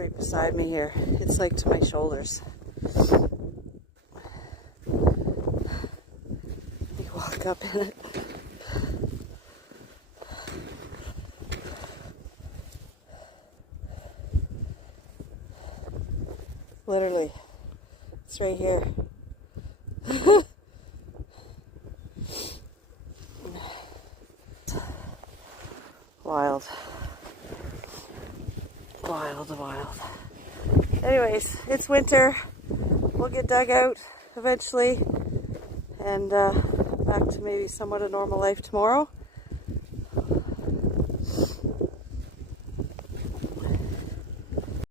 right beside me here. It's like to my shoulders. You walk up in it. Literally, it's right here. Wild. Wild, wild. Anyways, it's winter. We'll get dug out eventually and back to maybe somewhat a normal life tomorrow.